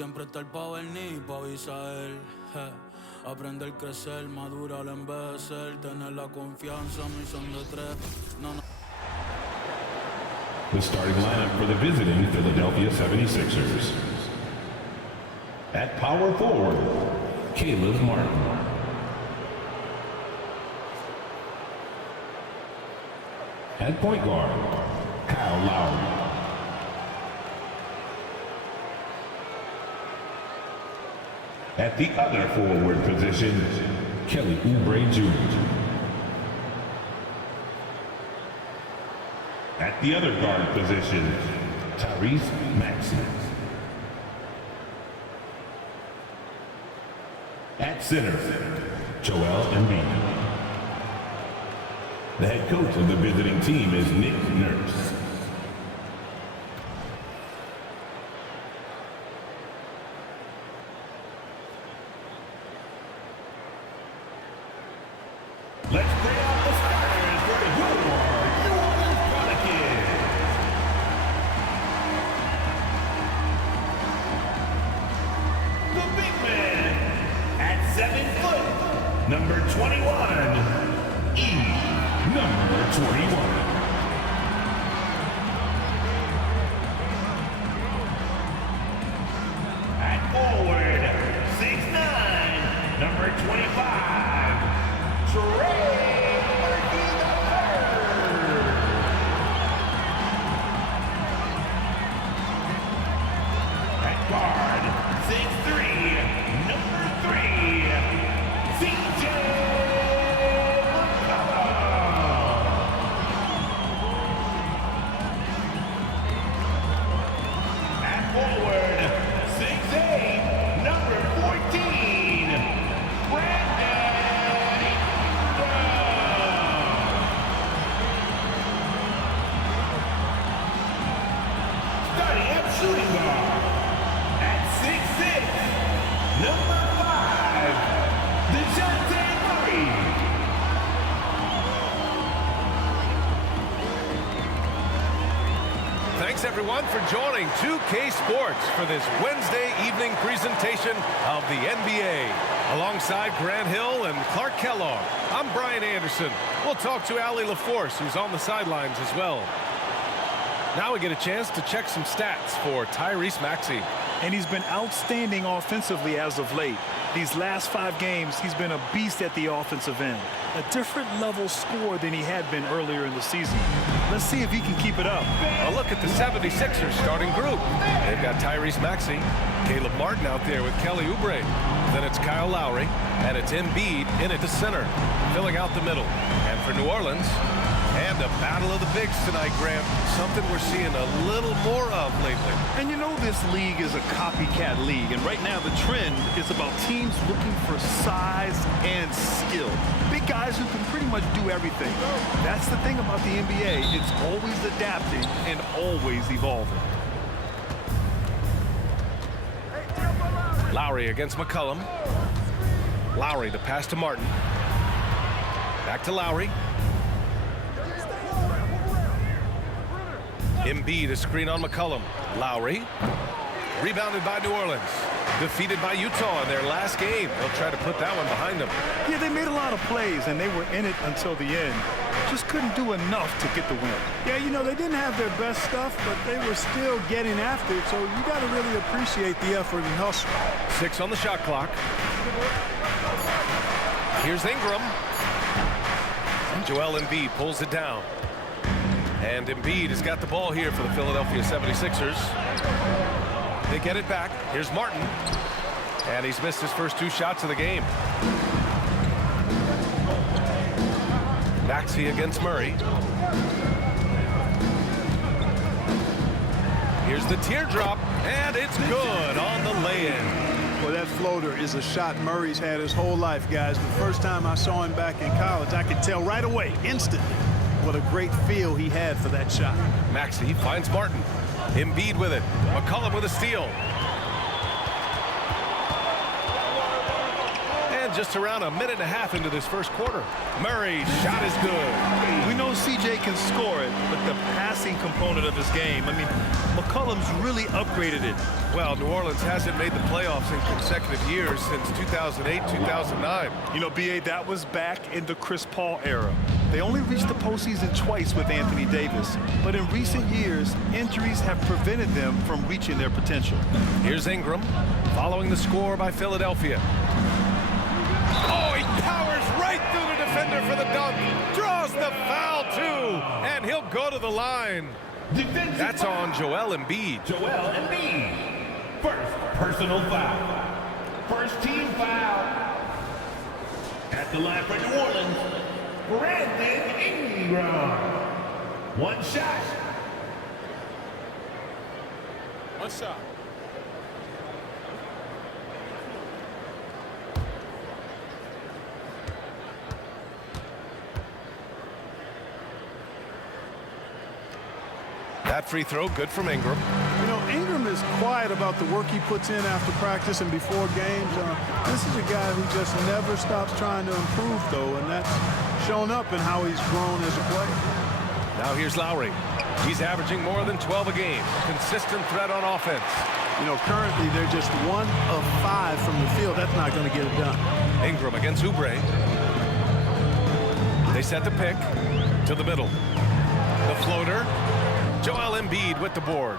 Siempre está el pa' venir y pa' avisar. Aprender, crecer, madurar, envejecer. Tener la confianza, misión de tres. No. The starting lineup for the visiting Philadelphia 76ers. At power forward, Caleb Martin. At point guard, Kyle Lowry. At the other forward position, Kelly Oubre Jr. At the other guard position, Tyrese Maxey. At center, Joel Embiid. The head coach of the visiting team is Nick Nurse. Let's bring out the starters for the New Orleans Pelicans. The big man at 7 foot, number 21, number 21. At forward, 6'9", number 25, Trey Murphy III. At guard, 6'3", number 3, CJ. Shooting guard at 6'6", number 5, DeJounte Murray. Thanks everyone for joining 2K Sports for this Wednesday evening presentation of the NBA. Alongside Grant Hill and Clark Kellogg, I'm Brian Anderson. We'll talk to Allie LaForce, who's on the sidelines as well. Now we get a chance to check some stats for Tyrese Maxey. And he's been outstanding offensively as of late. These last 5 games, he's been a beast at the offensive end. A different level score than he had been earlier in the season. Let's see if he can keep it up. A look at the 76ers starting group. They've got Tyrese Maxey, Caleb Martin out there with Kelly Oubre. Then it's Kyle Lowry, and it's Embiid in at the center, filling out the middle. And for New Orleans, and a battle of the bigs tonight, Grant. Something we're seeing a little more of lately. And you know this league is a copycat league, and right now the trend is about teams looking for size and skill. Big guys who can pretty much do everything. That's the thing about the NBA. It's always adapting and always evolving. Lowry against McCollum. Lowry, the pass to Martin. Back to Lowry. Embiid, a screen on McCollum. Lowry, rebounded by New Orleans. Defeated by Utah in their last game. They'll try to put that one behind them. Yeah, they made a lot of plays, and they were in it until the end. Just couldn't do enough to get the win. Yeah, you know, they didn't have their best stuff, but they were still getting after it, so you got to really appreciate the effort and hustle. 6 on the shot clock. Here's Ingram. Joel Embiid pulls it down. And Embiid has got the ball here for the Philadelphia 76ers. They get it back. Here's Martin. And he's missed his first 2 shots of the game. Maxey against Murray. Here's the teardrop, and it's good on the lay-in. Well, that floater is a shot Murray's had his whole life, guys. The first time I saw him back in college, I could tell right away, instantly, what a great feel he had for that shot. Maxey finds Martin. Embiid with it. McCollum with a steal. And And just around a minute and a half into this first quarter. Murray's shot is good. We know CJ can score it, but the passing component of his game, I mean, McCollum's really upgraded it. Well, New Orleans hasn't made the playoffs in consecutive years since 2008, 2009. You know, B.A., that was back in the Chris Paul era. They only reached the postseason twice with Anthony Davis, but in recent years, injuries have prevented them from reaching their potential. Here's Ingram, following the score by Philadelphia. Oh, he powers right through the defender for the dunk. Draws the foul, too. And he'll go to the line. That's on Joel Embiid. Joel Embiid. First personal foul. First team foul. At the line for New Orleans, Brandon Ingram. One shot. One shot. That free throw, good from Ingram. You know, Ingram is quiet about the work he puts in after practice and before games. This is a guy who just never stops trying to improve, though, and that's shown up in how he's grown as a player. Now here's Lowry. He's averaging more than 12 a game. Consistent threat on offense. You know, currently they're just 1 of 5 from the field. That's not going to get it done. Ingram against Oubre. They set the pick to the middle. The floater. Joel Embiid with the board.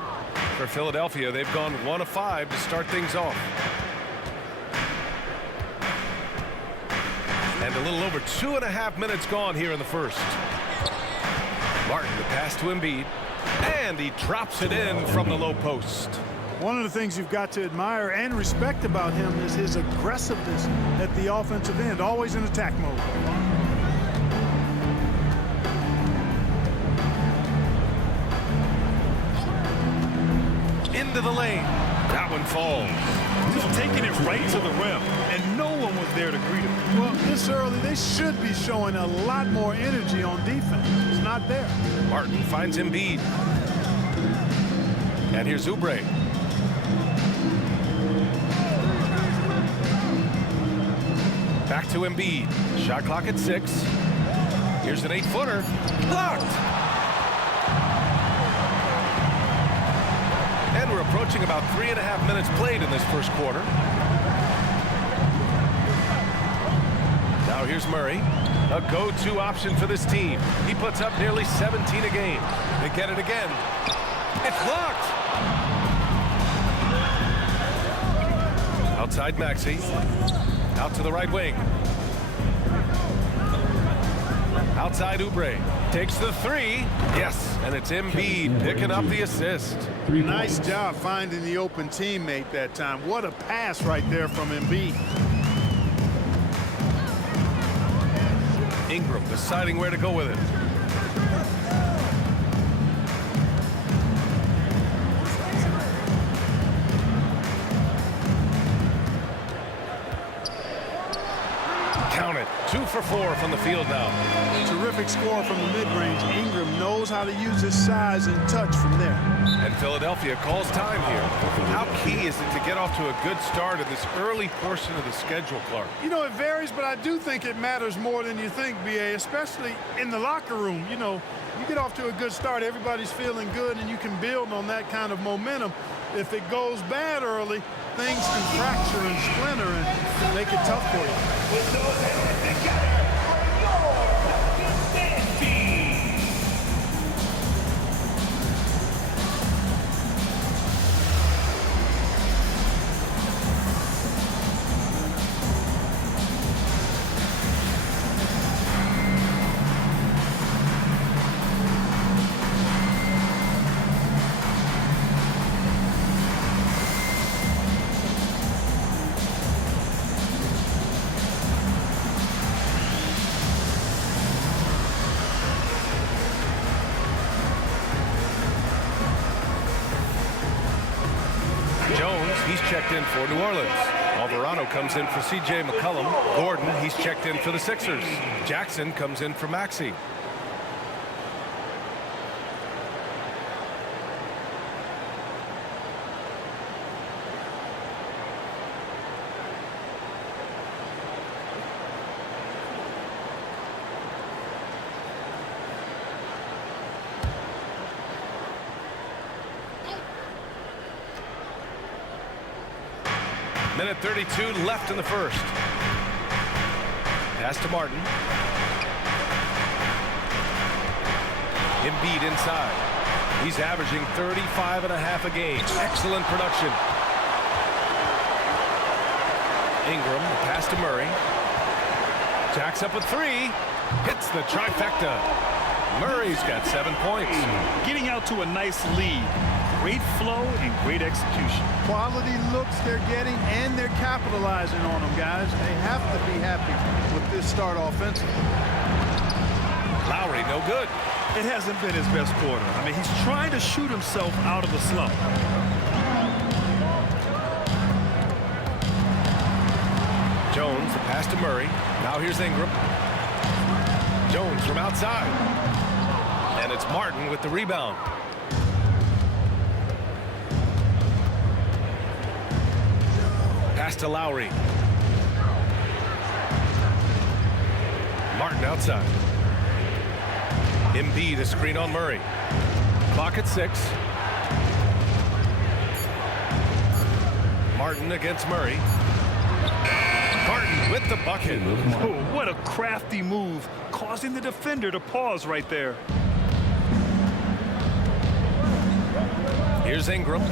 For Philadelphia, they've gone 1 of 5 to start things off. And a little over 2.5 minutes gone here in the first. Martin, the pass to Embiid. And he drops it in from the low post. One of the things you've got to admire and respect about him is his aggressiveness at the offensive end, always in attack mode. Into the lane. That one falls. Just taking it right to the rim, and no one was there to greet him. Well, this early, they should be showing a lot more energy on defense. It's not there. Martin finds Embiid. And here's Oubre. Back to Embiid. Shot clock at 6. Here's an 8-footer. Blocked. And we're approaching about 3.5 minutes played in this first quarter. Now here's Murray, a go-to option for this team. He puts up nearly 17 a game. They get it again. It's blocked. Outside Maxey. Out to the right wing. Outside Oubre. Takes the 3. Yes, and it's Embiid picking up the assist. Nice job finding the open teammate that time. What a pass right there from Embiid. Ingram deciding where to go with it. Count it. 2 for 4 from the field now. Terrific score from the mid-range. Ingram knows how to use his size and touch from there. And Philadelphia calls time here. How key is it to get off to a good start in this early portion of the schedule, Clark? You know, it varies, but I do think it matters more than you think, B.A., especially in the locker room. You know, you get off to a good start, everybody's feeling good, and you can build on that kind of momentum. If it goes bad early, things can fracture and splinter and make it tough for you. With those hands together for your Pelicans team. He's checked in for New Orleans. Alvarado comes in for C.J. McCollum. Gordon, he's checked in for the Sixers. Jackson comes in for Maxey. Minute 32 left in the first. Pass to Martin. Embiid inside. He's averaging 35.5 a game. Excellent production. Ingram, the pass to Murray. Jacks up a three. Hits the trifecta. Murray's got 7 points. Getting out to a nice lead. Great flow and great execution. Quality looks they're getting, and they're capitalizing on them, guys. They have to be happy with this start offensively. Lowry, no good. It hasn't been his best quarter. I mean, he's trying to shoot himself out of the slump. Jones, the pass to Murray. Now here's Ingram. Jones from outside. And it's Martin with the rebound. Pass to Lowry. Martin outside. Embiid a screen on Murray. Clock at 6. Martin against Murray. Martin with the bucket. Oh, what a crafty move, causing the defender to pause right there. Here's Ingram.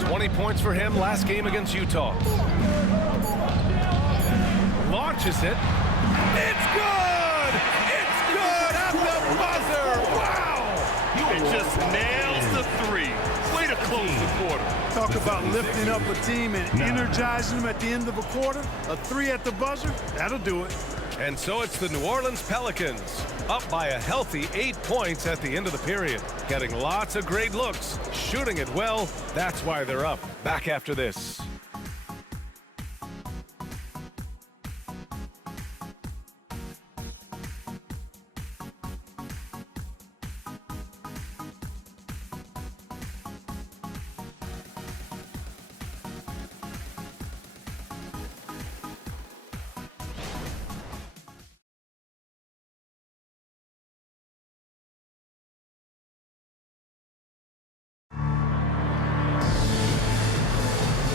20 points for him last game against Utah. Launches it. It's good! It's good at the buzzer! Wow! It just nails the three. Way to close the quarter. Talk about lifting up a team and energizing them at the end of a quarter. A three at the buzzer, that'll do it. And so it's the New Orleans Pelicans, up by a healthy 8 points at the end of the period. Getting lots of great looks, shooting it well. That's why they're up. Back after this.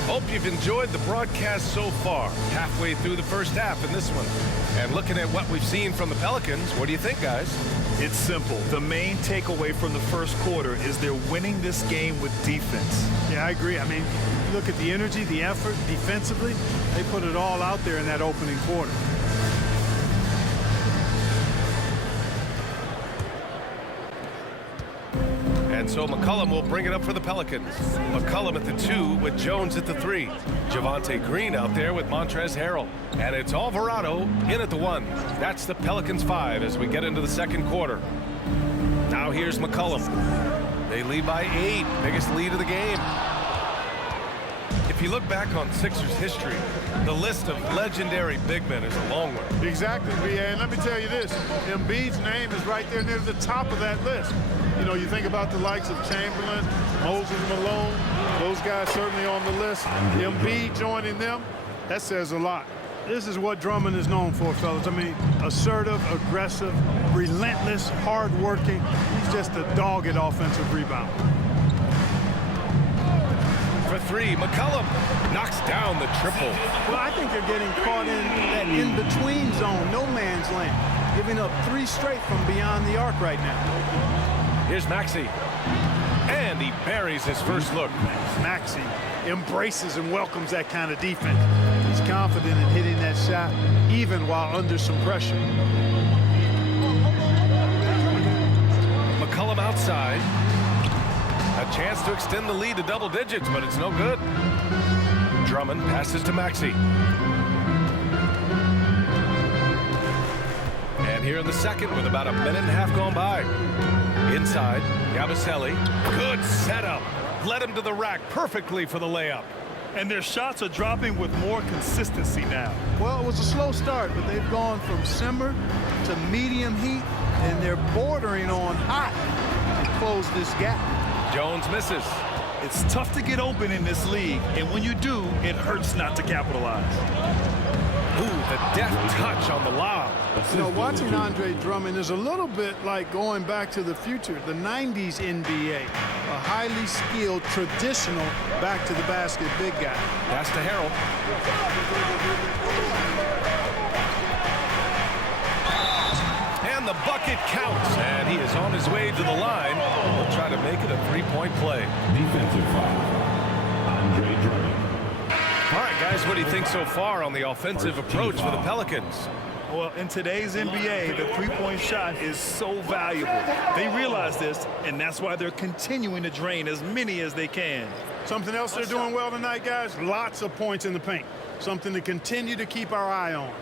Hope you've enjoyed the broadcast so far. Halfway through the first half in this one. And looking at what we've seen from the Pelicans, what do you think, guys? It's simple. The main takeaway from the first quarter is they're winning this game with defense. Yeah, I agree. I mean, look at the energy, the effort defensively. They put it all out there in that opening quarter. And so McCollum will bring it up for the Pelicans. McCollum at the 2 with Jones at the 3. Javonte Green out there with Montrezl Harrell. And it's Alvarado in at the 1. That's the Pelicans 5 as we get into the second quarter. Now here's McCollum. They lead by 8. Biggest lead of the game. If you look back on Sixers history, the list of legendary big men is a long one. Exactly, B.A. And let me tell you this. Embiid's name is right there near the top of that list. You know, you think about the likes of Chamberlain, Moses Malone, those guys certainly on the list. Embiid joining them, that says a lot. This is what Drummond is known for, fellas. I mean, assertive, aggressive, relentless, hard-working. He's just a dogged offensive rebounder. For 3, McCollum knocks down the triple. Well, I think they're getting caught in that in-between zone, no man's land, giving up 3 straight from beyond the arc right now. Here's Maxey. And he buries his first look. Maxey embraces and welcomes that kind of defense. He's confident in hitting that shot, even while under some pressure. McCollum outside. A chance to extend the lead to double digits, but it's no good. Drummond passes to Maxey. And here in the second with about a minute and a half gone by. Inside, Yabusele. Good setup. Led him to the rack perfectly for the layup. And their shots are dropping with more consistency now. Well, it was a slow start, but they've gone from simmer to medium heat, and they're bordering on hot to close this gap. Jones misses. It's tough to get open in this league, and when you do, it hurts not to capitalize. Ooh, the deft touch on the lob. You know, watching Andre Drummond is a little bit like going back to the future, the 90s NBA. A highly skilled, traditional, back-to-the-basket big guy. Pass to Harrell. And the bucket counts, and he is on his way to the line. He'll try to make it a three-point play. Defensive foul. Andre Drummond. All right, guys, what do you think so far on the offensive approach for the Pelicans? Well, in today's NBA, the three-point shot is so valuable. They realize this, and that's why they're continuing to drain as many as they can. Something else they're doing well tonight, guys? Lots of points in the paint. Something to continue to keep our eye on.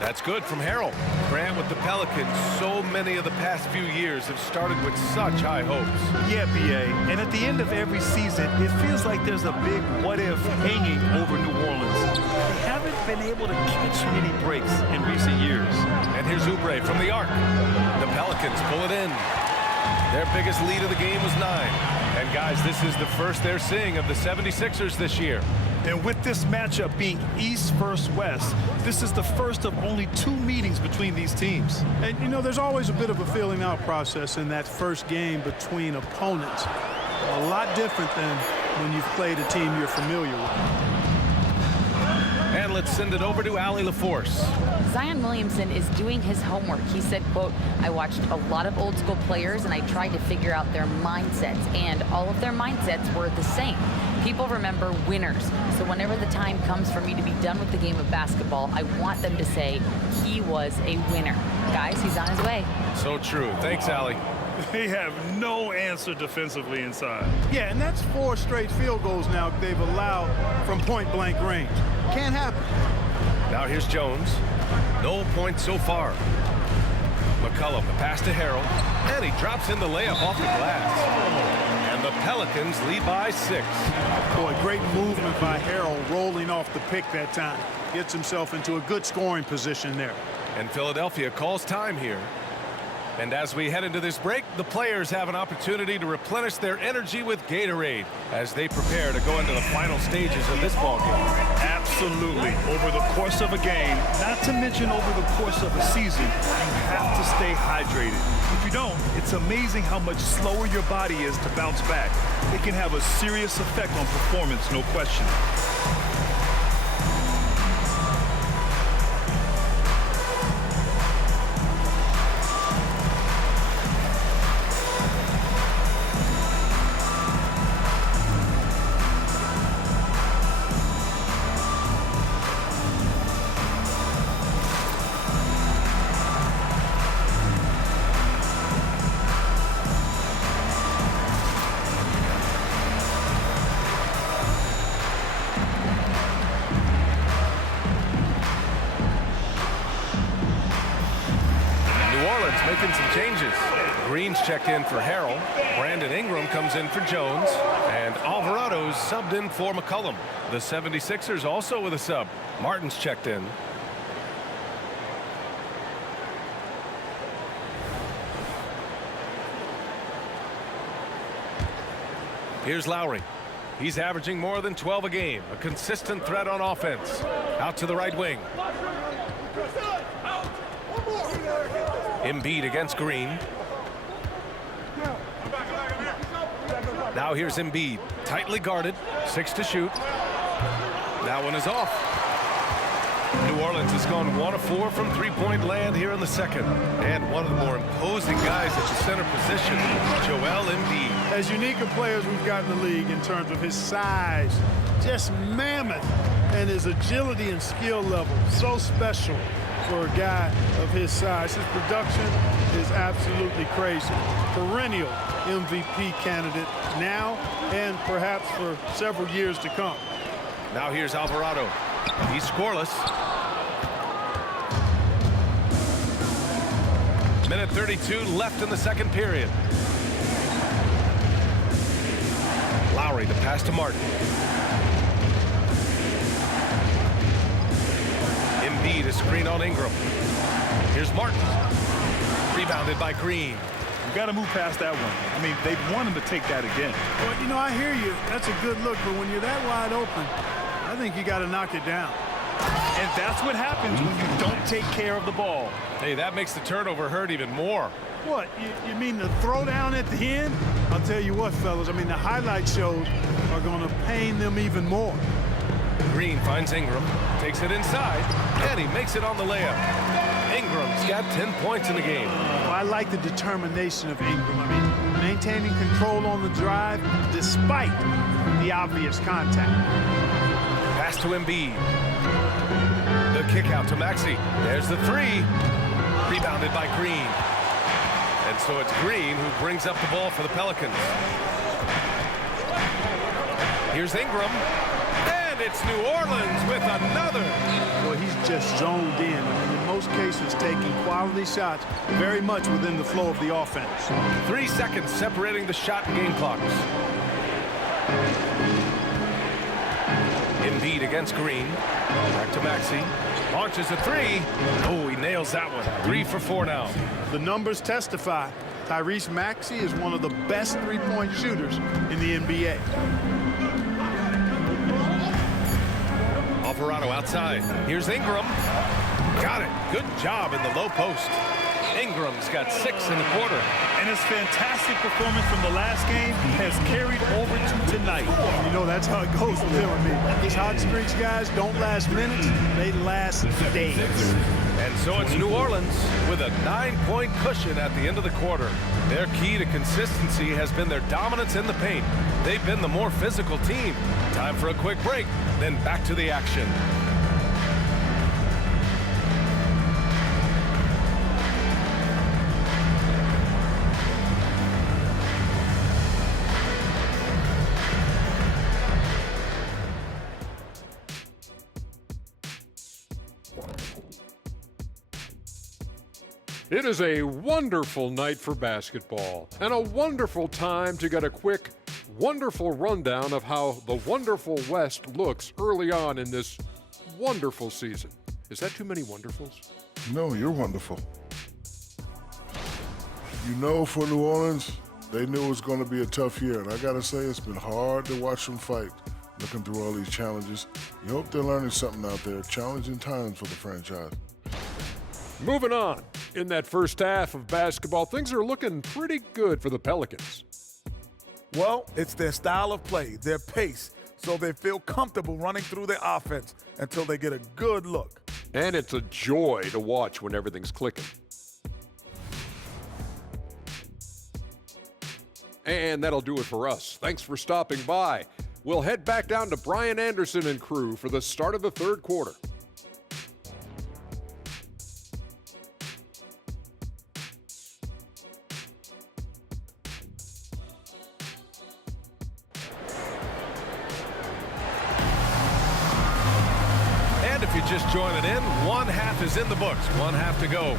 That's good from Harrell. Grant, with the Pelicans, so many of the past few years have started with such high hopes. Yeah, B.A. And at the end of every season, it feels like there's a big what-if hanging over New Orleans. They haven't been able to catch many breaks in recent years. And here's Oubre from the arc. The Pelicans pull it in. Their biggest lead of the game was 9. And, guys, this is the first they're seeing of the 76ers this year. And with this matchup being East versus West, this is the first of only 2 meetings between these teams. And, you know, there's always a bit of a feeling out process in that first game between opponents. A lot different than when you've played a team you're familiar with. And let's send it over to Allie LaForce. Zion Williamson is doing his homework. He said, quote, "I watched a lot of old school players and I tried to figure out their mindsets, and all of their mindsets were the same. People remember winners. So whenever the time comes for me to be done with the game of basketball, I want them to say he was a winner." Guys, he's on his way. So true. Thanks, Allie. They have no answer defensively inside. Yeah, and that's 4 straight field goals now they've allowed from point-blank range. Can't happen. Now here's Jones. No points so far. McCollum, the pass to Harrell, and he drops in the layup off the glass. And the Pelicans lead by 6. Boy, great movement by Harrell, rolling off the pick that time. Gets himself into a good scoring position there. And Philadelphia calls time here. And as we head into this break, the players have an opportunity to replenish their energy with Gatorade as they prepare to go into the final stages of this ballgame. Absolutely. Over the course of a game, not to mention over the course of a season, you have to stay hydrated. If you don't, it's amazing how much slower your body is to bounce back. It can have a serious effect on performance, no question. Making some changes. Green's checked in for Harrell. Brandon Ingram comes in for Jones. And Alvarado's subbed in for McCollum. The 76ers also with a sub. Martin's checked in. Here's Lowry. He's averaging more than 12 a game. A consistent threat on offense. Out to the right wing. Embiid against Green. Now here's Embiid. Tightly guarded. 6 to shoot. That one is off. New Orleans has gone 1 of 4 from three-point land here in the second. And one of the more imposing guys at the center position, Joel Embiid. As unique a player as we've got in the league in terms of his size, just mammoth, and his agility and skill level, so special for a guy of his size. His production is absolutely crazy. Perennial MVP candidate now and perhaps for several years to come. Now here's Alvarado. He's scoreless. Minute 32 left in the second period. Lowry, the pass to Martin. Embiid, a screen on Ingram. Here's Martin. Rebounded by Green. You got to move past that one. I mean, they want him to take that again. Well, you know, I hear you. That's a good look, but when you're that wide open, I think you got to knock it down. And that's what happens when you don't take care of the ball. Hey, that makes the turnover hurt even more. What, you mean the throwdown at the end? I'll tell you what, fellas, I mean, the highlight shows are going to pain them even more. Green finds Ingram, takes it inside, and he makes it on the layup. Ingram's got 10 points in the game. Well, I like the determination of Ingram. I mean, maintaining control on the drive despite the obvious contact. Pass to Embiid. The kick out to Maxey. There's the three. Rebounded by Green. And so it's Green who brings up the ball for the Pelicans. Here's Ingram. And it's New Orleans with another. Well, he's just zoned in. I mean, in most cases, taking quality shots very much within the flow of the offense. 3 seconds separating the shot and game clocks. Embiid against Green. Back to Maxey. Launches a three. Oh, he nails that one. 3 for 4 now. The numbers testify. Tyrese Maxey is one of the best three-point shooters in the NBA. Alvarado outside. Here's Ingram. Got it. Good job in the low post. Ingram's got 6 in the quarter. And his fantastic performance from the last game has carried over to tonight. You know, that's how it goes with him. I mean, these hot streaks, guys, don't last minutes. They last days. And so it's New Orleans with a 9-point cushion at the end of the quarter. Their key to consistency has been their dominance in the paint. They've been the more physical team. Time for a quick break, then back to the action. It is a wonderful night for basketball and a wonderful time to get a quick, wonderful rundown of how the wonderful West looks early on in this wonderful season. Is that too many wonderfuls? No, you're wonderful. You know, for New Orleans, they knew it was going to be a tough year. And I got to say, it's been hard to watch them fight, looking through all these challenges. You hope they're learning something out there. Challenging times for the franchise. Moving on. In that first half of basketball, things are looking pretty good for the Pelicans. Well, it's their style of play, their pace, so they feel comfortable running through their offense until they get a good look. And it's a joy to watch when everything's clicking. And that'll do it for us. Thanks for stopping by. We'll head back down to Brian Anderson and crew for the start of the third quarter. If you're just joining in, one half is in the books, one half to go.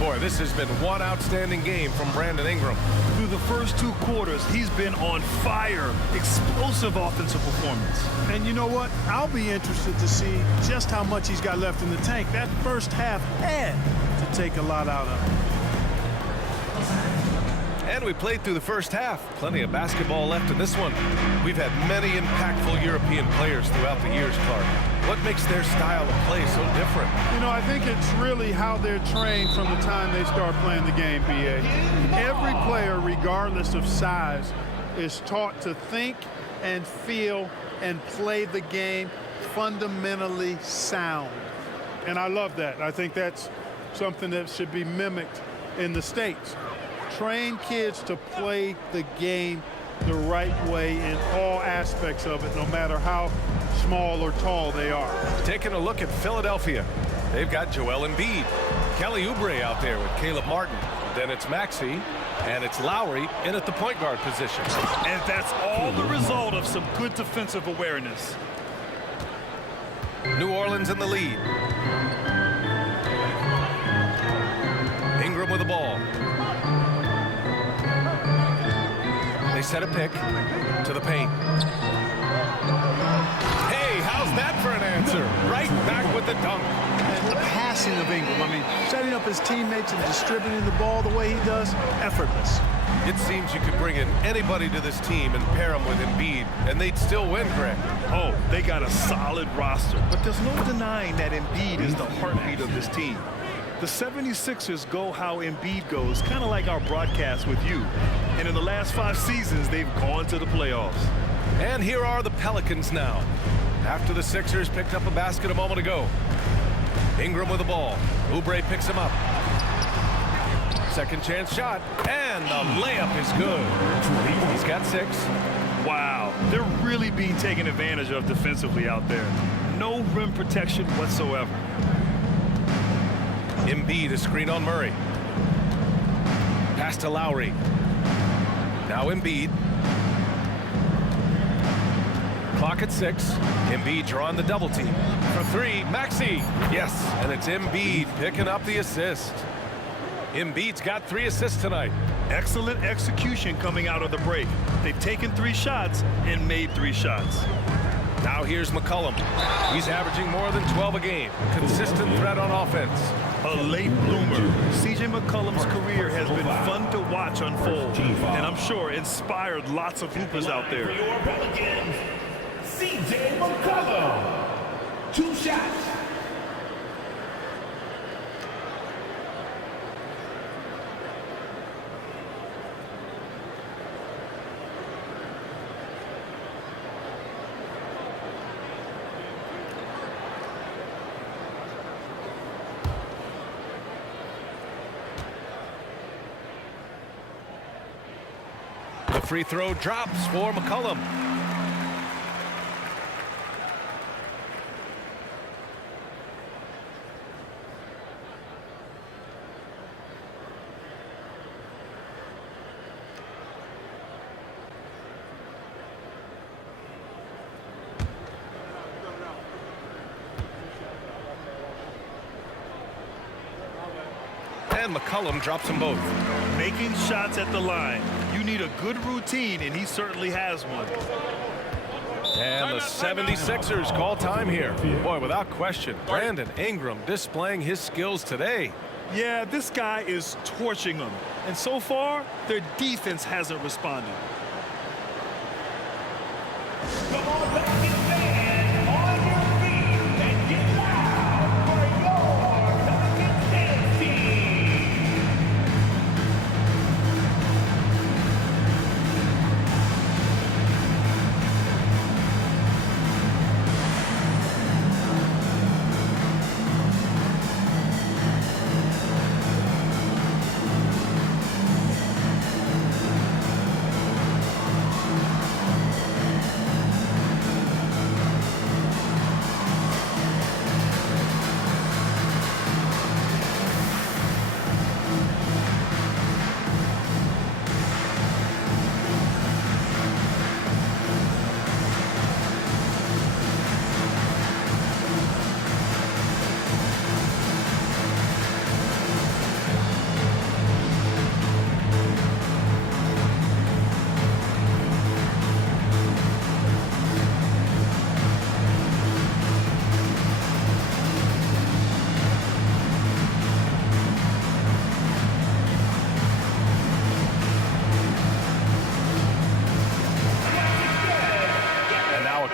Boy, this has been one outstanding game from Brandon Ingram. Through the first 2 quarters, he's been on fire. Explosive offensive performance. And you know what? I'll be interested to see just how much he's got left in the tank. That first half had to take a lot out of him. And we played through the first half. Plenty of basketball left in this one. We've had many impactful European players throughout the years, Clark. What makes their style of play so different? You know, I think it's really how they're trained from the time they start playing the game, BA. Every player, regardless of size, is taught to think and feel and play the game fundamentally sound. And I love that. I think that's something that should be mimicked in the States. Train kids to play the game the right way in all aspects of it, no matter how small or tall they are. Taking a look at Philadelphia. They've got Joel Embiid. Kelly Oubre out there with Caleb Martin. Then it's Maxey, and it's Lowry in at the point guard position. And that's all the result of some good defensive awareness. New Orleans in the lead. Ingram with the ball. They set a pick to the paint. Hey, how's that for an answer? Right back with the dunk. And the passing of Ingram. I mean, setting up his teammates and distributing the ball the way he does, effortless. It seems you could bring in anybody to this team and pair them with Embiid, and they'd still win, Greg. Oh, they got a solid roster, but there's no denying that Embiid is the heartbeat of this team. The 76ers go how Embiid goes, kind of like our broadcast with you. And in the last 5 seasons, they've gone to the playoffs. And here are the Pelicans now, after the Sixers picked up a basket a moment ago. Ingram with the ball. Oubre picks him up. Second chance shot, and the layup is good. He's got 6. Wow, they're really being taken advantage of defensively out there. No rim protection whatsoever. Embiid a screen on Murray. Pass to Lowry. Now Embiid. Clock at 6. Embiid drawing the double team. For 3, Maxey. Yes, and it's Embiid picking up the assist. Embiid's got 3 assists tonight. Excellent execution coming out of the break. They've taken 3 shots and made 3 shots. Now here's McCollum. He's averaging more than 12 a game. Consistent threat on offense. A late bloomer. C.J. McCollum's career has been fun to watch unfold, and I'm sure inspired lots of hoopers out there. For your Pelicans, C.J. McCollum. 2 shots. The free throw drops for McCollum. And McCollum drops them both. Making shots at the line. You need a good routine, and he certainly has one. And the 76ers call time here. Boy, without question, Brandon Ingram displaying his skills today. Yeah, this guy is torching them. And so far, their defense hasn't responded. Come on back in band, on your feet, and get loud for your Pelicans dance team.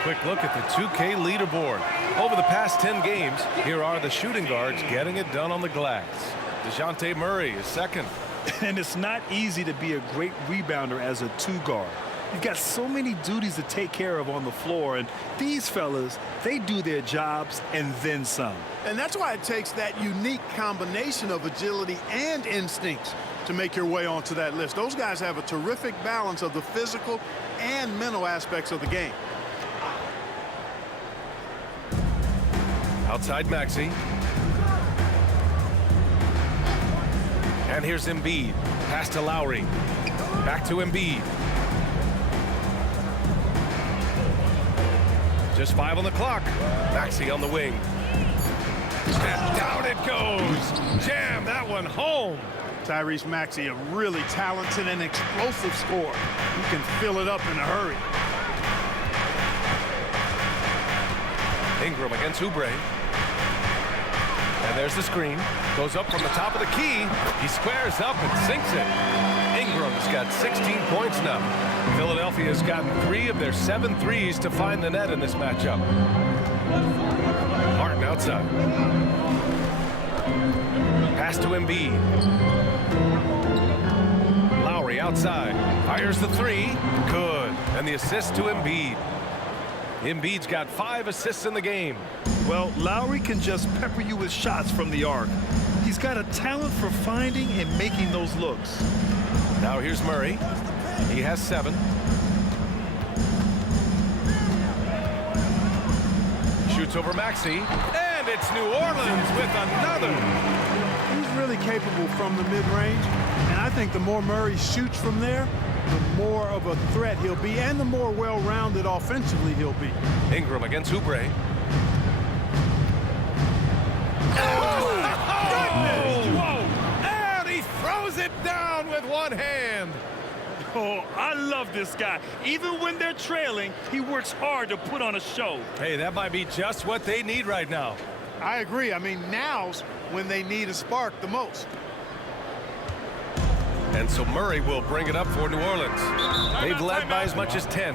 Quick look at the 2K leaderboard. Over the past 10 games, here are the shooting guards getting it done on the glass. DeJounte Murray is second. And it's not easy to be a great rebounder as a 2-guard. You've got so many duties to take care of on the floor, and these fellas, they do their jobs and then some. And that's why it takes that unique combination of agility and instincts to make your way onto that list. Those guys have a terrific balance of the physical and mental aspects of the game. Outside Maxey. And here's Embiid. Pass to Lowry. Back to Embiid. Just 5 on the clock. Maxey on the wing. And down it goes. Jam that one home. Tyrese Maxey, a really talented and explosive scorer. He can fill it up in a hurry. Ingram against Oubre. And there's the screen. Goes up from the top of the key. He squares up and sinks it. Ingram's got 16 points now. Philadelphia's gotten 3 of their 7 threes to find the net in this matchup. Martin outside. Pass to Embiid. Lowry outside. Fires the 3. Good. And the assist to Embiid. Embiid's got 5 assists in the game. Well, Lowry can just pepper you with shots from the arc. He's got a talent for finding and making those looks. Now here's Murray. He has 7. Shoots over Maxey. And it's New Orleans with another. He's really capable from the mid-range. And I think the more Murray shoots from there, the more of a threat he'll be and the more well-rounded offensively he'll be. Ingram against Oubre. And he throws it down with one hand. Oh, I love this guy. Even when they're trailing, he works hard to put on a show. Hey, that might be just what they need right now. I agree. I mean, now's when they need a spark the most. And so Murray will bring it up for New Orleans. They've led by as much as 10.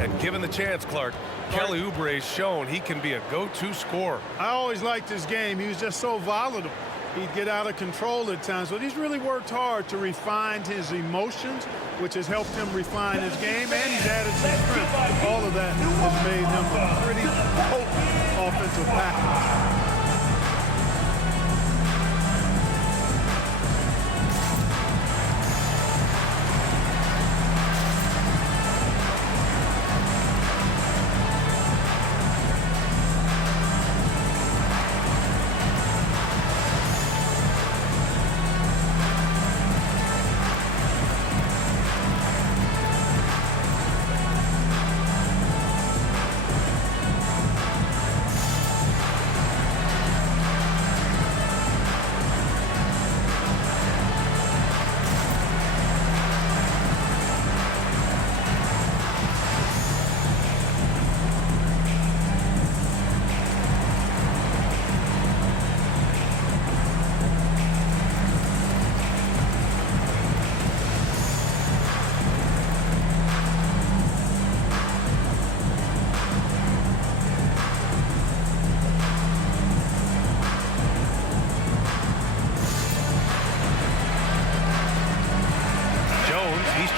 And given the chance, Clark, Kelly Oubre's shown he can be a go-to scorer. I always liked his game. He was just so volatile. He'd get out of control at times, but he's really worked hard to refine his emotions, which has helped him refine his game, and he's added some strength. All of that has made him a pretty potent offensive package.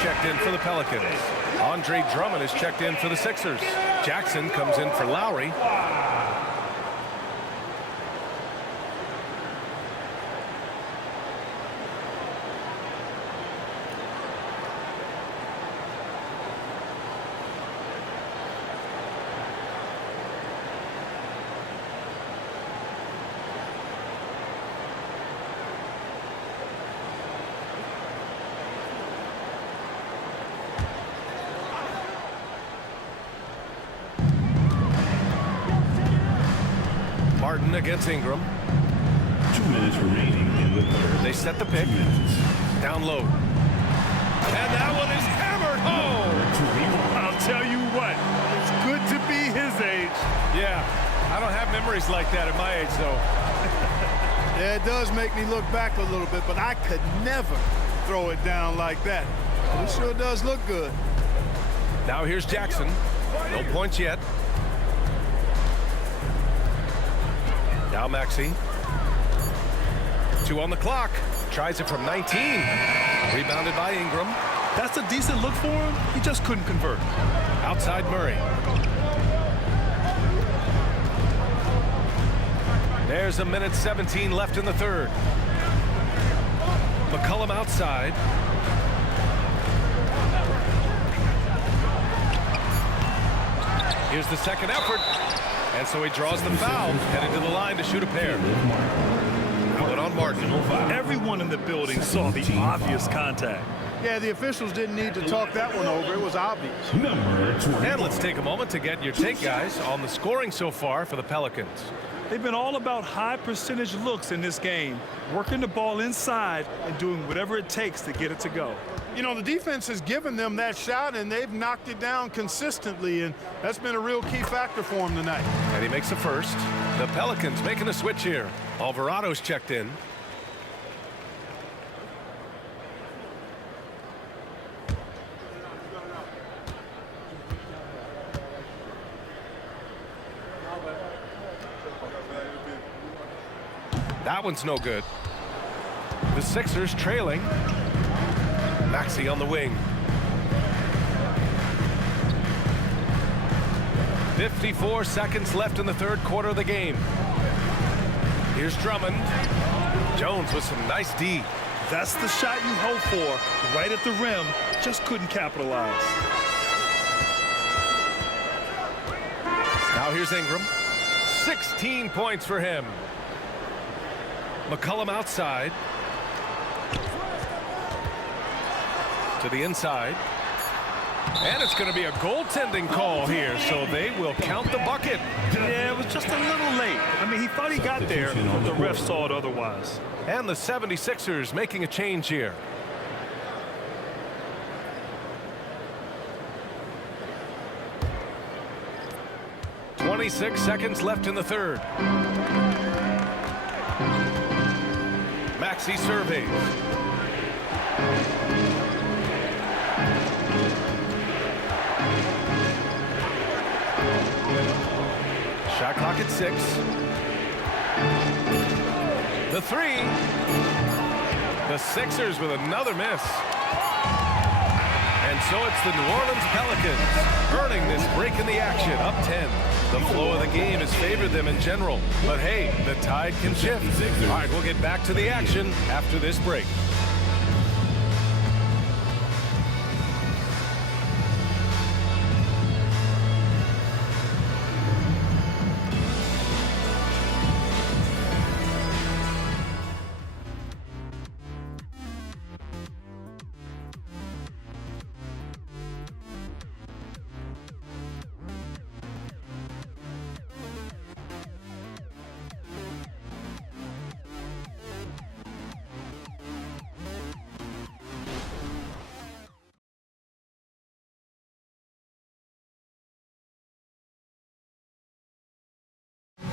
Checked in for the Pelicans. Andre Drummond is checked in for the Sixers. Jackson comes in for Lowry. Martin against Ingram. 2 minutes remaining in the third. They set the pick. Down low. And that one is hammered home. I'll tell you what, it's good to be his age. Yeah, I don't have memories like that at my age, though. Yeah, it does make me look back a little bit, but I could never throw it down like that. But it sure does look good. Now here's Jackson. No points yet. Now Maxey. 2 on the clock. Tries it from 19. Rebounded by Ingram. That's a decent look for him. He just couldn't convert. Outside Murray. There's 1:17 left in the third. McCollum outside. Here's the second effort. And so he draws the foul, headed to the line to shoot a pair. Out on Martin. Everyone in the building saw the obvious contact. Yeah, the officials didn't need to talk that one over. It was obvious. Number 20. And let's take a moment to get your take, guys, on the scoring so far for the Pelicans. They've been all about high percentage looks in this game, working the ball inside and doing whatever it takes to get it to go. You know, the defense has given them that shot, and they've knocked it down consistently, and that's been a real key factor for them tonight. And he makes the first. The Pelicans making a switch here. Alvarado's checked in. That one's no good. The Sixers trailing. Maxey on the wing. 54 seconds left in the third quarter of the game. Here's Drummond. Jones with some nice D. That's the shot you hope for, right at the rim. Just couldn't capitalize. Now here's Ingram. 16 points for him. McCollum outside. To the inside. And it's going to be a goaltending call here, so they will count the bucket. Yeah, it was just a little late. I mean, he thought he got there, but the ref saw it otherwise. And the 76ers making a change here. "26 seconds left in the third. Maxey surveys. Shot clock at 6. The three. The Sixers with another miss. And so it's the New Orleans Pelicans earning this break in the action, up 10. The flow of the game has favored them in general. But hey, the tide can shift. All right, we'll get back to the action after this break.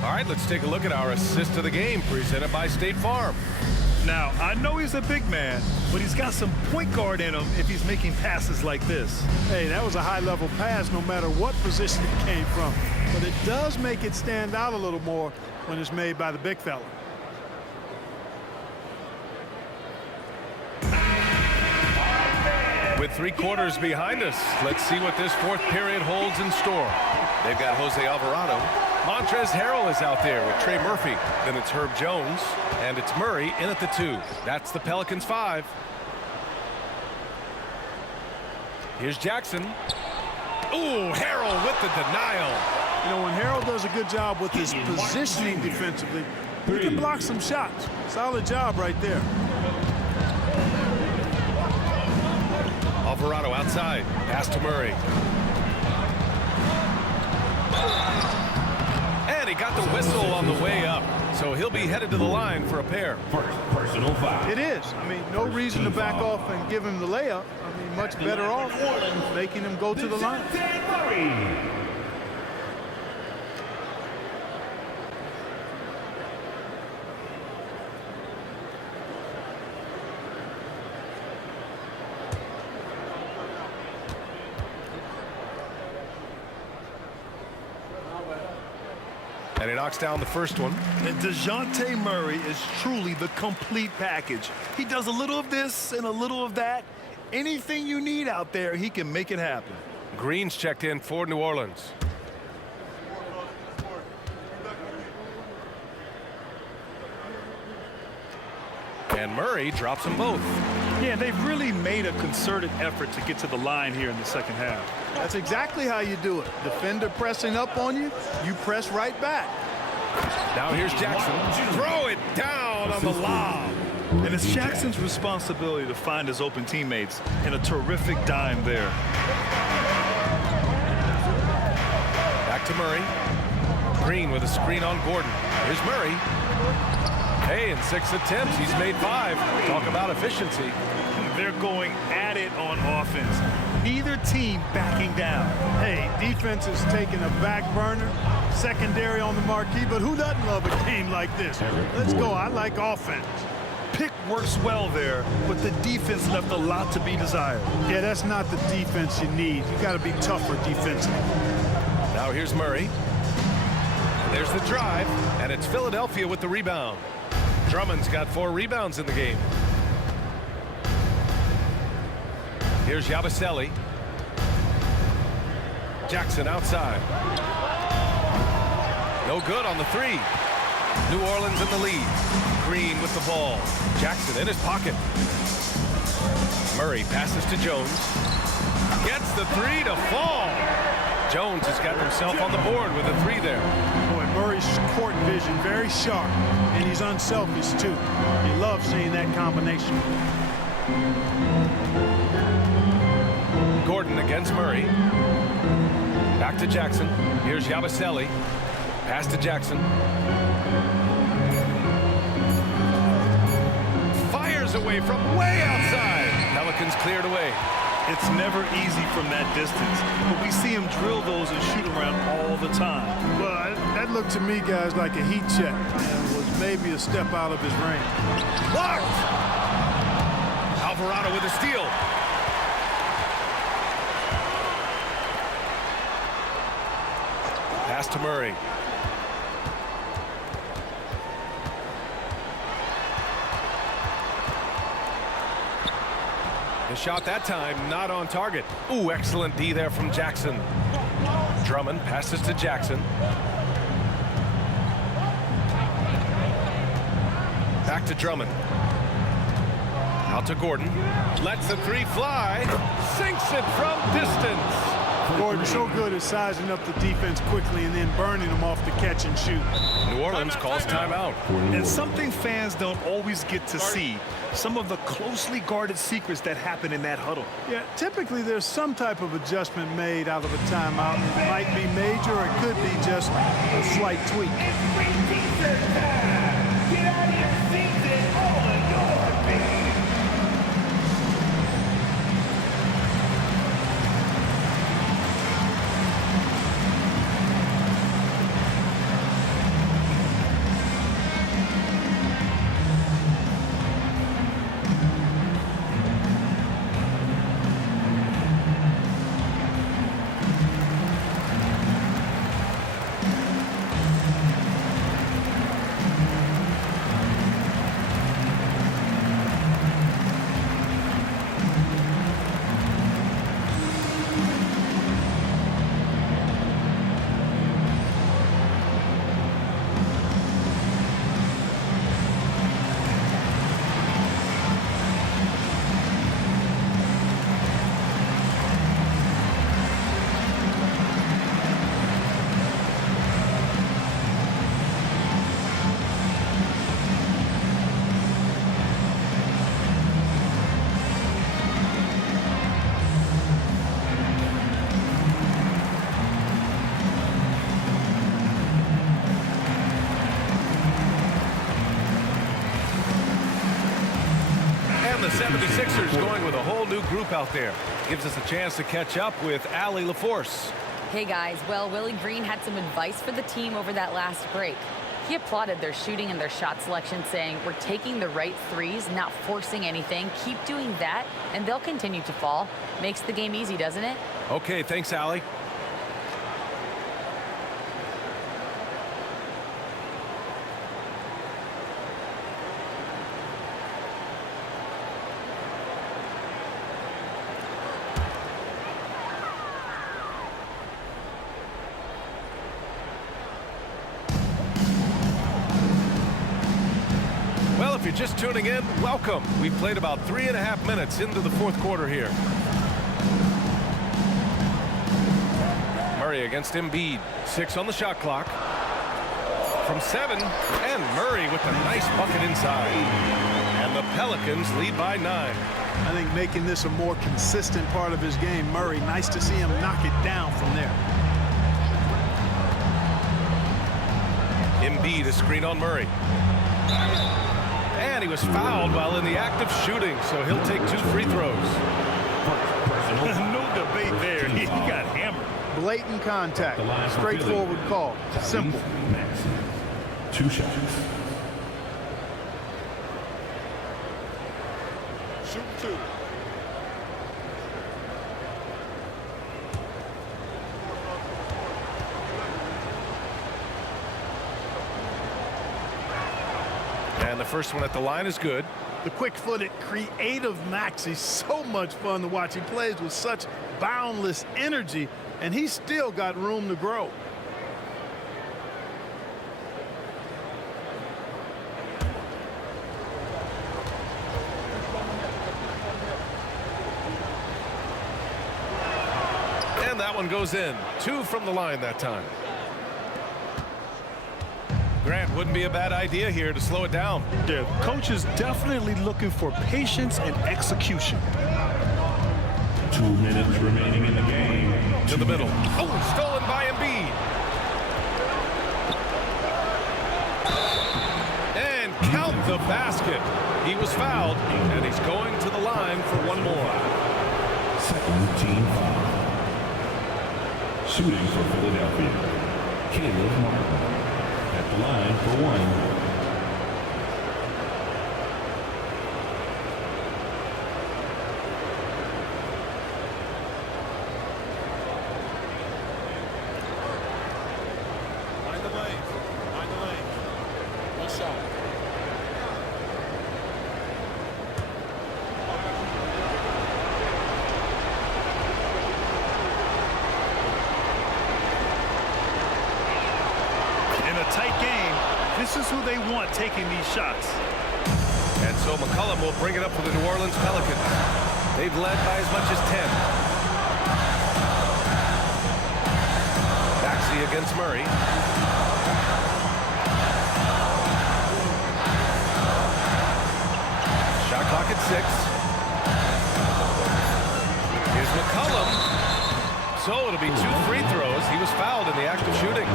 All right, let's take a look at our assist of the game presented by State Farm. Now, I know he's a big man, but he's got some point guard in him if he's making passes like this. Hey, that was a high-level pass no matter what position it came from. But it does make it stand out a little more when it's made by the big fella. With 3 quarters behind us, let's see what this fourth period holds in store. They've got Jose Alvarado. Montrezl Harrell is out there with Trey Murphy. Then it's Herb Jones, and it's Murray in at the 2. That's the Pelicans 5. Here's Jackson. Ooh, Harrell with the denial. You know, when Harrell does a good job with his positioning defensively, he can block some shots. Solid job right there. Alvarado outside. Pass to Murray. And he got the whistle on the way up. So he'll be headed to the line for a pair. First personal foul. It is. I mean, no reason to back off and give him the layup. I mean, much better off making him go to the line. And he knocks down the first one. And DeJounte Murray is truly the complete package. He does a little of this and a little of that. Anything you need out there, he can make it happen. Green's checked in for New Orleans. And Murray drops them both. Yeah, they've really made a concerted effort to get to the line here in the second half. That's exactly how you do it. Defender pressing up on you, you press right back. Now here's Jackson. Throw it down on the lob. And it's Jackson's responsibility to find his open teammates, and a terrific dime there. Back to Murray. Green with a screen on Gordon. Here's Murray. Hey, in 6 attempts, he's made 5. Talk about efficiency. They're going at it on offense. Neither team backing down. Hey, defense is taking a back burner, secondary on the marquee, but who doesn't love a game like this? Let's go. I like offense. Pick works well there, but the defense left a lot to be desired. Yeah, that's not the defense you need. You got to be tougher defensively. Now here's Murray. And there's the drive, and it's Philadelphia with the rebound. Drummond's got 4 rebounds in the game. Here's Yabusele. Jackson outside. No good on the 3. New Orleans in the lead. Green with the ball. Jackson in his pocket. Murray passes to Jones. Gets the 3 to fall. Jones has got himself on the board with a 3 there. Boy, Murray's court vision very sharp, and he's unselfish too. You love seeing that combination. Gordon against Murray. Back to Jackson. Here's Yabusele. Pass to Jackson. Fires away from way outside. Pelicans cleared away. It's never easy from that distance, but we see him drill those and shoot around all the time. Well, that looked to me, guys, like a heat check and was maybe a step out of his range. Blocked! Alvarado with a steal. Pass to Murray. The shot that time not on target. Ooh, excellent D there from Jackson. Drummond passes to Jackson. Back to Drummond. Out to Gordon. Lets the 3 fly. Sinks it from distance. Gordon so good at sizing up the defense quickly and then burning them off the catch and shoot. New Orleans calls timeout. And something fans don't always get to see, some of the closely guarded secrets that happen in that huddle. Yeah, typically there's some type of adjustment made out of a timeout. It might be major or it could be just a slight tweak. Get out of your seats and all of your feet. The 76ers going with a whole new group out there. Gives us a chance to catch up with Allie LaForce. Hey guys, well, Willie Green had some advice for the team over that last break. He applauded their shooting and their shot selection, saying, we're taking the right threes, not forcing anything. Keep doing that, and they'll continue to fall. Makes the game easy, doesn't it? Okay, thanks, Allie. Well, if you're just tuning in, welcome. We've played about 3.5 minutes into the 4th quarter here. Murray against Embiid. 6 on the shot clock. From 7, and Murray with a nice bucket inside. And the Pelicans lead by 9. I think making this a more consistent part of his game, Murray, nice to see him knock it down from there. Embiid is screen on Murray. And he was fouled while in the act of shooting, so he'll take 2 free throws. No debate there. He got hammered. Blatant contact. Straightforward call. Simple. 2 shots. Shoot 2. And the first one at the line is good. The quick-footed, creative Maxey's so much fun to watch. He plays with such boundless energy, and he's still got room to grow. And that one goes in. 2 from the line that time. Grant, wouldn't be a bad idea here to slow it down. The coach is definitely looking for patience and execution. 2 minutes remaining in the game. To the middle. Oh, stolen by Embiid. And count the basket. He was fouled, and he's going to the line for one more. Second team foul. Shooting for Philadelphia, Caleb Martin. At the line for 1. Tight game. This is who they want taking these shots. And so McCollum will bring it up for the New Orleans Pelicans. They've led by as much as 10. Maxey against Murray. Shot clock at 6. Here's McCollum. So it'll be 2 free throws. He was fouled in the act of shooting.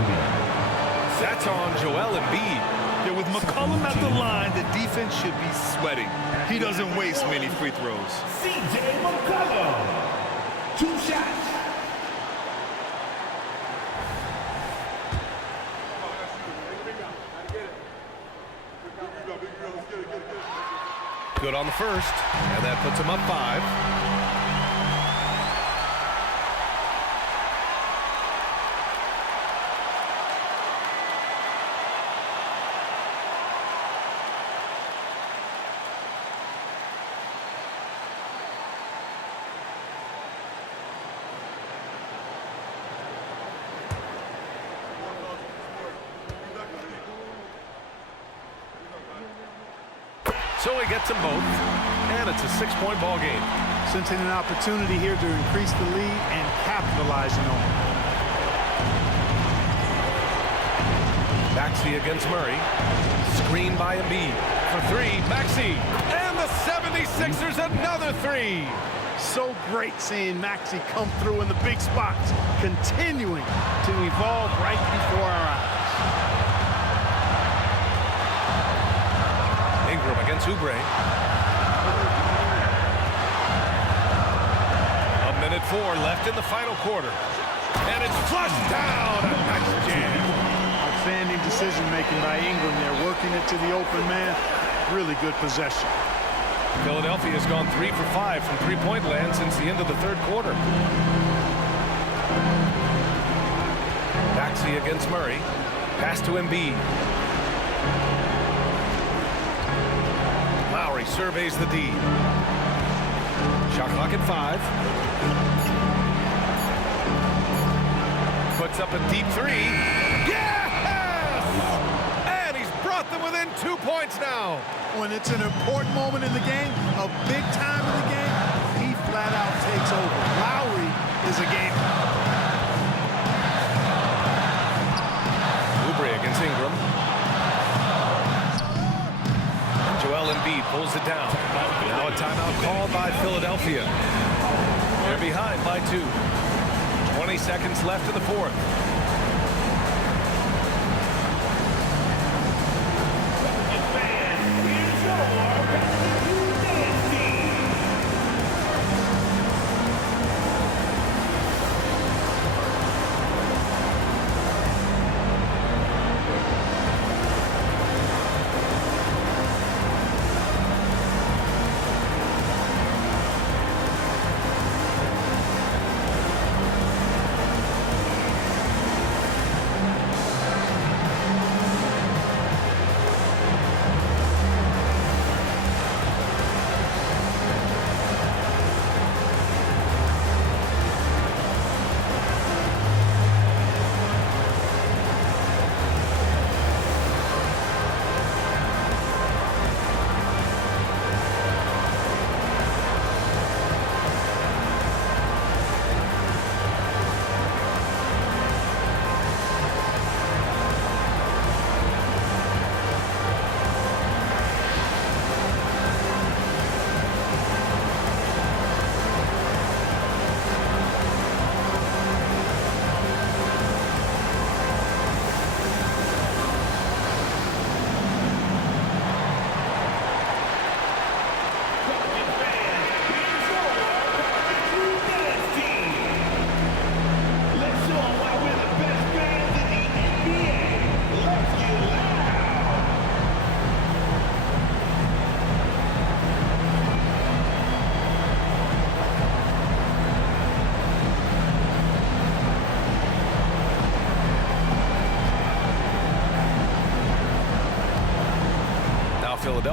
That's on Joel Embiid. Yeah, with McCollum at the line, the defense should be sweating. He doesn't waste many free throws. CJ McCollum. 2 shots. Good on the first, and that puts him up 5. So he gets them both, and it's a 6-point ball game. Sensing an opportunity here to increase the lead and capitalizing on it. Maxey against Murray. Screen by Embiid. For 3, Maxey. And the 76ers another 3. So great seeing Maxey come through in the big spots, continuing to evolve right before our eyes. Ingram against Oubre. 1:04 left in the final quarter. And it's flushed down. A nice jam. Outstanding decision-making by Ingram there, working it to the open man. Really good possession. Philadelphia has gone 3 for 5 from three-point land since the end of the third quarter. Maxey against Murray. Pass to Embiid. Lowry surveys the D. Shot clock at 5. Puts up a deep 3. Yes! And he's brought them within 2 points now. When it's an important moment in the game, a big time in the game, he flat out takes over. Lowry is a gamer. Oubre against Ingram. Joel Embiid pulls it down. Now a timeout called by Philadelphia. They're behind by 2. 20 seconds left in the fourth.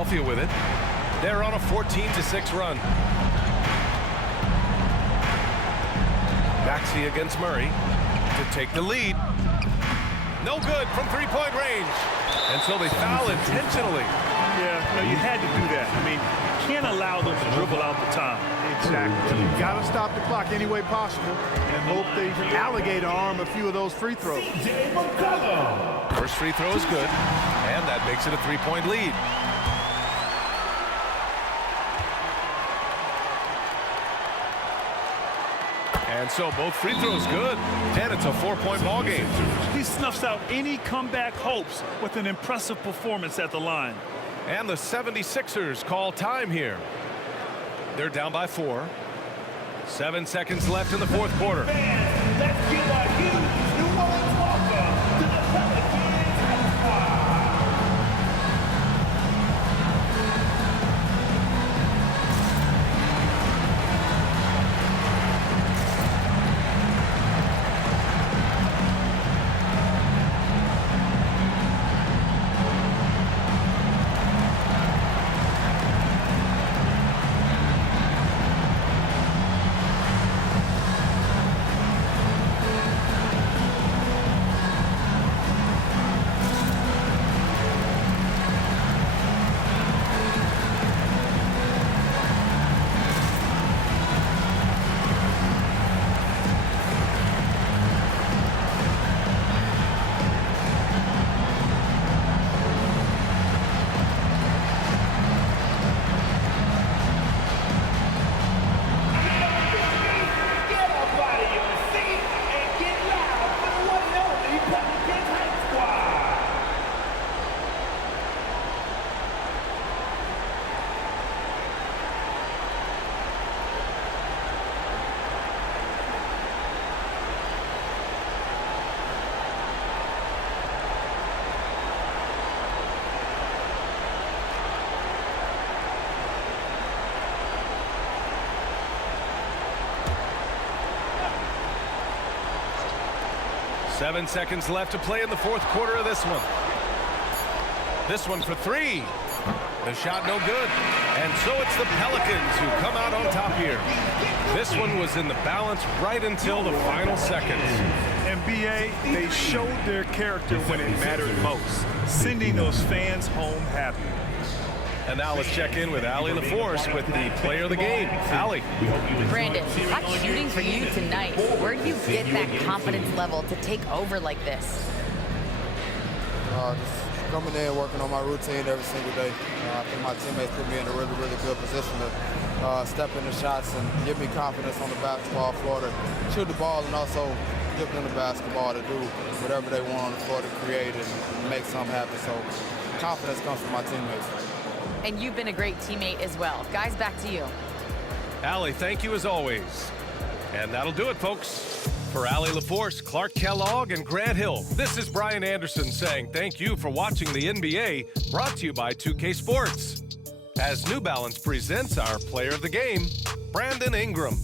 Philadelphia with it. They're on a 14-6 run. Maxey against Murray to take the lead. No good from three-point range. And so they foul intentionally. Yeah, no, you had to do that. I mean, you can't allow them to dribble out the time. Exactly. You got to stop the clock any way possible and hope they alligator arm a few of those free throws. First free throw is good, and that makes it a three-point lead. And so both free throws good, and it's a 4-point ball game. He snuffs out any comeback hopes with an impressive performance at the line. And the 76ers call time here. They're down by 4. 7 seconds left in the fourth quarter. Fans, let's give a huge New Orleans welcome to the Pelicans home squad. Seven seconds left to play in the fourth quarter of this one. This one for 3. The shot no good. And so it's the Pelicans who come out on top here. This one was in the balance right until the final seconds. And BA, they showed their character when it mattered most, sending those fans home happy. And now let's check in with Allie LaForce with the player of the game. Allie. Brandon, hot shooting for you tonight. Where do you get that confidence level to take over like this? Just coming in, working on my routine every single day. I think my teammates put me in a really, really good position to step into shots and give me confidence on the basketball floor to shoot the ball and also give them the basketball to do whatever they want on the floor to create and make something happen. So confidence comes from my teammates. And you've been a great teammate as well. Guys, back to you. Allie, thank you as always. And that'll do it, folks. For Allie LaForce, Clark Kellogg, and Grant Hill, this is Brian Anderson saying thank you for watching the NBA, brought to you by 2K Sports. As New Balance presents our player of the game, Brandon Ingram.